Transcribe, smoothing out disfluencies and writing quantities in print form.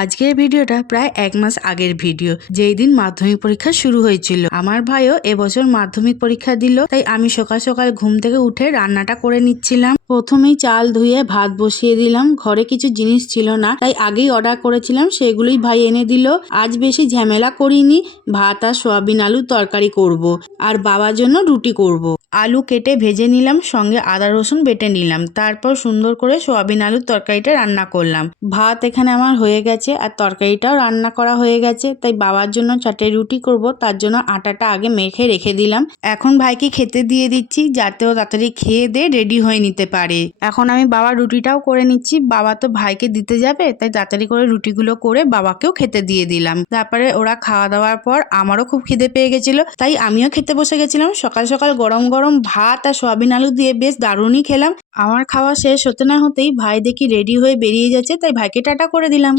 আজকের ভিডিওটা প্রায় 1 মাস আগের ভিডিও, যেই দিন মাধ্যমিক পরীক্ষা শুরু হয়েছিল। আমার ভাইও এবছর মাধ্যমিক পরীক্ষা দিল, তাই আমি সকাল সকাল ঘুম থেকে উঠে রান্নাটা করে নিচ্ছিলাম। প্রথমেই চাল ধুয়ে ভাত বসিয়ে দিলাম। ঘরে কিছু জিনিস ছিল না, তাই আগেই অর্ডার করেছিলাম, সেগুলোই ভাই এনে দিল। আজ বেশি ঝামেলা করিনি, ভাত আর সয়াবিন আলুর তরকারি করব আর বাবার জন্য রুটি করব। আলু কেটে ভেজে নিলাম, সঙ্গে আদা রসুন বেটে নিলাম, তারপর সুন্দর করে সয়াবিন আলুর তরকারিটা রান্না করলাম। ভাত এখানে আমার হয়ে গেছে আর তরকারিটাও রান্না করা হয়ে গেছে। তাই বাবার জন্য 4টে রুটি করব, তার জন্য আটাটা আগে মেখে রেখে দিলাম। এখন ভাইকে খেতে দিয়ে দিচ্ছি, যাতে ও তাড়াতাড়ি খেয়ে দিয়ে রেডি হয়ে নিতে পারে। এখন আমি বাবার রুটিটাও করে নিচ্ছি। বাবা তো ভাইকে দিতে যাবে, তাই তাড়াতাড়ি করে রুটিগুলো করে বাবাকেও খেতে দিয়ে দিলাম। তারপরে ওরা খাওয়া দাওয়ার পর আমারও খুব খিদে পেয়ে গেছিল, তাই আমিও খেতে বসে গেছিলাম। সকাল সকাল গরম গরম ভাত আর সয়াবিন আলু দিয়ে বেশ দারুণই খেলাম। আমার খাওয়া শেষ হতে না হতেই ভাই দেখি রেডি হয়ে বেরিয়ে যাচ্ছে, তাই ভাইকে টাটা করে দিলাম।